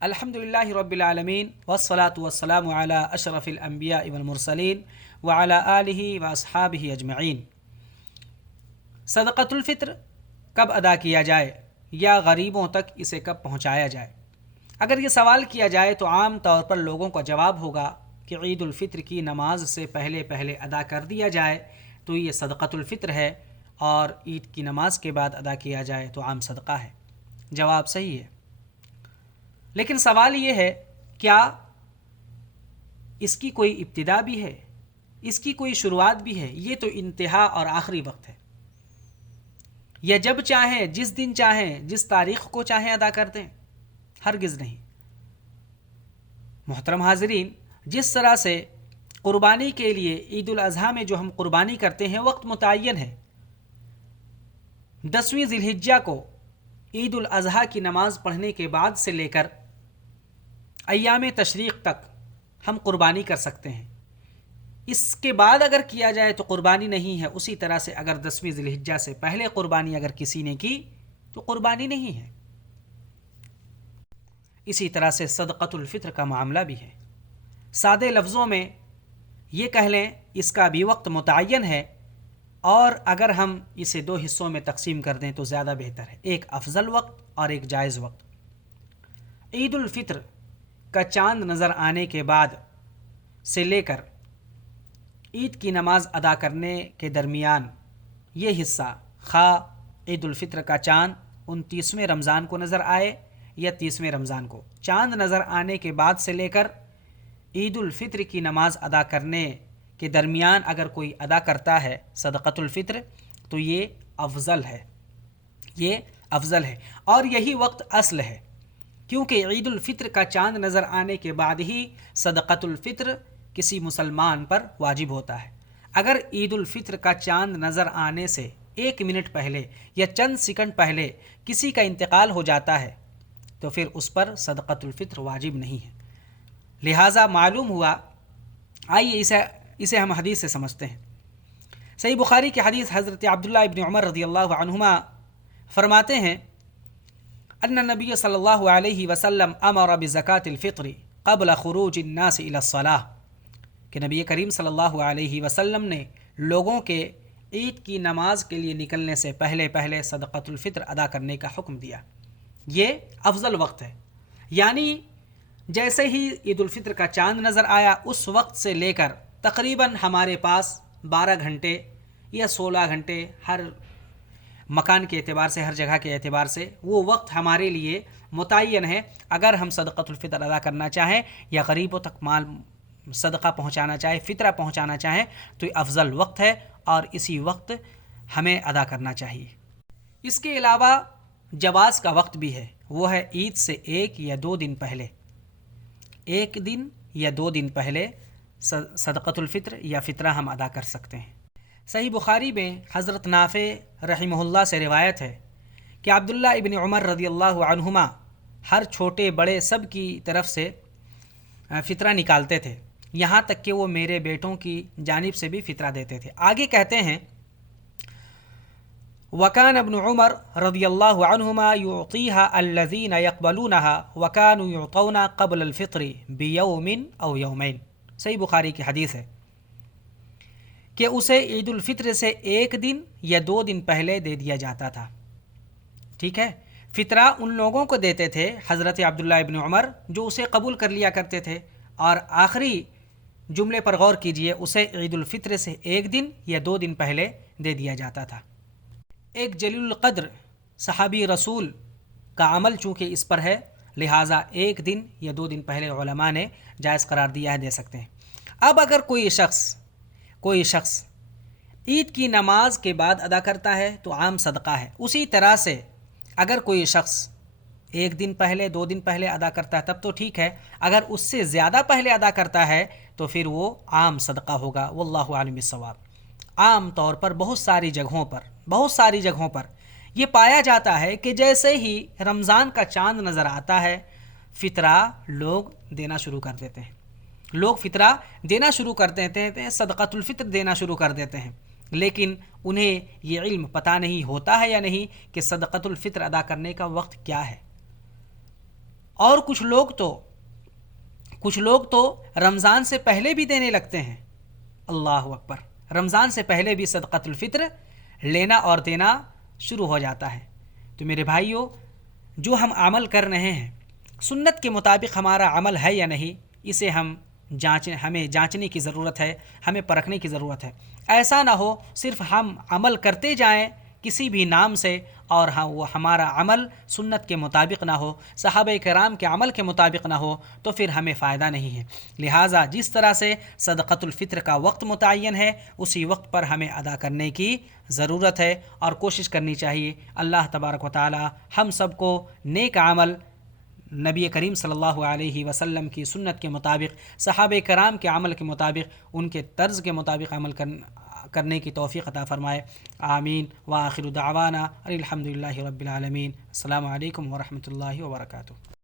الحمدللہ رب العالمین والصلاة والسلام علی اشرف الانبیاء والمرسلین وعلی آلہ واصحابہ اجمعین۔ صدقۃ الفطر کب ادا کیا جائے یا غریبوں تک اسے کب پہنچایا جائے؟ اگر یہ سوال کیا جائے تو عام طور پر لوگوں کا جواب ہوگا کہ عید الفطر کی نماز سے پہلے ادا کر دیا جائے تو یہ صدقۃ الفطر ہے، اور عید کی نماز کے بعد ادا کیا جائے تو عام صدقہ ہے۔ جواب صحیح ہے، لیکن سوال یہ ہے، کیا اس کی کوئی ابتدا بھی ہے، اس کی کوئی شروعات بھی ہے؟ یہ تو انتہا اور آخری وقت ہے، یا جب چاہیں، جس دن چاہیں، جس تاریخ کو چاہیں ادا کر دیں؟ ہرگز نہیں۔ محترم حاضرین، جس طرح سے قربانی کے لیے عید الاضحیٰ میں جو ہم قربانی کرتے ہیں وقت متعین ہے، 10ویں ذی الحجہ کو عید الاضحیٰ کی نماز پڑھنے کے بعد سے لے کر ایام تشریق تک ہم قربانی کر سکتے ہیں۔ اس کے بعد اگر کیا جائے تو قربانی نہیں ہے۔ اسی طرح سے اگر 10ویں ذی الحجہ سے پہلے قربانی اگر کسی نے کی تو قربانی نہیں ہے۔ اسی طرح سے صدقۃ الفطر کا معاملہ بھی ہے۔ سادے لفظوں میں یہ کہہ لیں، اس کا بھی وقت متعین ہے، اور اگر ہم اسے 2 حصوں میں تقسیم کر دیں تو زیادہ بہتر ہے، ایک افضل وقت اور ایک جائز وقت۔ عید الفطر کا چاند نظر آنے کے بعد سے لے کر عید کی نماز ادا کرنے کے درمیان یہ حصہ، خواہ عید الفطر کا چاند 29ویں رمضان کو نظر آئے یا 30ویں رمضان کو، چاند نظر آنے کے بعد سے لے کر عید الفطر کی نماز ادا کرنے کے درمیان اگر کوئی ادا کرتا ہے صدقۃ الفطر تو یہ افضل ہے، یہ افضل ہے، اور یہی وقت اصل ہے، کیونکہ عید الفطر کا چاند نظر آنے کے بعد ہی صدقۃ الفطر کسی مسلمان پر واجب ہوتا ہے۔ اگر عید الفطر کا چاند نظر آنے سے 1 منٹ پہلے یا چند سیکنڈ پہلے کسی کا انتقال ہو جاتا ہے تو پھر اس پر صدقۃ الفطر واجب نہیں ہے۔ لہٰذا معلوم ہوا، آئیے اسے ہم حدیث سے سمجھتے ہیں۔ صحیح بخاری کی حدیث، حضرت عبداللہ ابن عمر رضی اللہ عنہما فرماتے ہیں، ان النبی صلی اللہ علیہ وسلم امر بزکاة الفطر قبل خروج الناس الى الصلاة، کہ نبی کریم صلی اللہ علیہ وسلم نے لوگوں کے عید کی نماز کے لیے نکلنے سے پہلے صدقۃ الفطر ادا کرنے کا حکم دیا۔ یہ افضل وقت ہے، یعنی جیسے ہی عید الفطر کا چاند نظر آیا اس وقت سے لے کر تقریباً ہمارے پاس 12 گھنٹے یا 16 گھنٹے، ہر مکان کے اعتبار سے، ہر جگہ کے اعتبار سے وہ وقت ہمارے لیے متعین ہے۔ اگر ہم صدقۃ الفطر ادا کرنا چاہیں یا غریبوں تک مال صدقہ پہنچانا چاہیں، فطرہ پہنچانا چاہیں تو یہ افضل وقت ہے، اور اسی وقت ہمیں ادا کرنا چاہیے۔ اس کے علاوہ جواز کا وقت بھی ہے، وہ ہے عید سے 1 یا 2 دن پہلے، 1 دن یا 2 دن پہلے صدقۃ الفطر یا فطرہ ہم ادا کر سکتے ہیں۔ صحیح بخاری میں حضرت نافع رحمہ اللہ سے روایت ہے کہ عبداللہ ابن عمر رضی اللہ عنہما ہر چھوٹے بڑے سب کی طرف سے فطرہ نکالتے تھے، یہاں تک کہ وہ میرے بیٹوں کی جانب سے بھی فطرہ دیتے تھے۔ آگے کہتے ہیں، وَكَانَ ابْنُ عُمَرَ رضی اللہ عنہما يُعْطِيهَا الَّذِينَ يَقْبَلُونَهَا وَكَانُوا يُعْطَوْنَ قَبْلَ الْفِطْرِ بِيَوْمٍ أَوْ يَوْمَيْنِ۔ صحیح بخاری کی حدیث ہے کہ اسے عید الفطر سے 1 دن یا 2 دن پہلے دے دیا جاتا تھا، ٹھیک ہے۔ فطرہ ان لوگوں کو دیتے تھے، حضرت عبداللہ ابن عمر، جو اسے قبول کر لیا کرتے تھے، اور آخری جملے پر غور کیجئے، اسے عید الفطر سے 1 دن یا 2 دن پہلے دے دیا جاتا تھا۔ ایک جلیل القدر صحابی رسول کا عمل چونکہ اس پر ہے، لہٰذا 1 دن یا 2 دن پہلے علماء نے جائز قرار دیا ہے، دے سکتے ہیں۔ اب اگر کوئی شخص عید کی نماز کے بعد ادا کرتا ہے تو عام صدقہ ہے۔ اسی طرح سے اگر کوئی شخص 1 دن پہلے، 2 دن پہلے ادا کرتا ہے تب تو ٹھیک ہے، اگر اس سے زیادہ پہلے ادا کرتا ہے تو پھر وہ عام صدقہ ہوگا۔ واللہ عالم بالصواب۔ عام طور پر بہت ساری جگہوں پر یہ پایا جاتا ہے کہ جیسے ہی رمضان کا چاند نظر آتا ہے فطرہ لوگ دینا شروع کر دیتے ہیں، صدقۃ الفطر دینا شروع کر دیتے ہیں، لیکن انہیں یہ علم پتہ نہیں ہوتا ہے یا نہیں کہ صدقۃ الفطر ادا کرنے کا وقت کیا ہے، اور کچھ لوگ تو رمضان سے پہلے بھی دینے لگتے ہیں. اللہ اکبر. رمضان سے پہلے بھی صدقۃ الفطر لینا اور دینا شروع ہو جاتا ہے. تو میرے بھائیوں، جو ہم عمل کر رہے ہیں سنت کے مطابق ہمارا عمل ہے یا نہیں، اسے ہمیں جانچنے کی ضرورت ہے، ہمیں پرکھنے کی ضرورت ہے. ایسا نہ ہو صرف ہم عمل کرتے جائیں کسی بھی نام سے اور وہ ہمارا عمل سنت کے مطابق نہ ہو، صحابہ کرام کے عمل کے مطابق نہ ہو، تو پھر ہمیں فائدہ نہیں ہے. لہٰذا جس طرح سے صدقۃ الفطر کا وقت متعین ہے، اسی وقت پر ہمیں ادا کرنے کی ضرورت ہے اور کوشش کرنی چاہیے. اللہ تبارک و تعالی ہم سب کو نیک عمل نبی کریم صلی اللہ علیہ وسلم کی سنت کے مطابق، صحابہ کرام کے عمل کے مطابق، ان کے طرز کے مطابق عمل کرنے کی توفیق عطا فرمائے. آمین. وآخر دعوانا الحمد للہ رب العالمین. السلام علیکم ورحمۃ اللہ وبرکاتہ.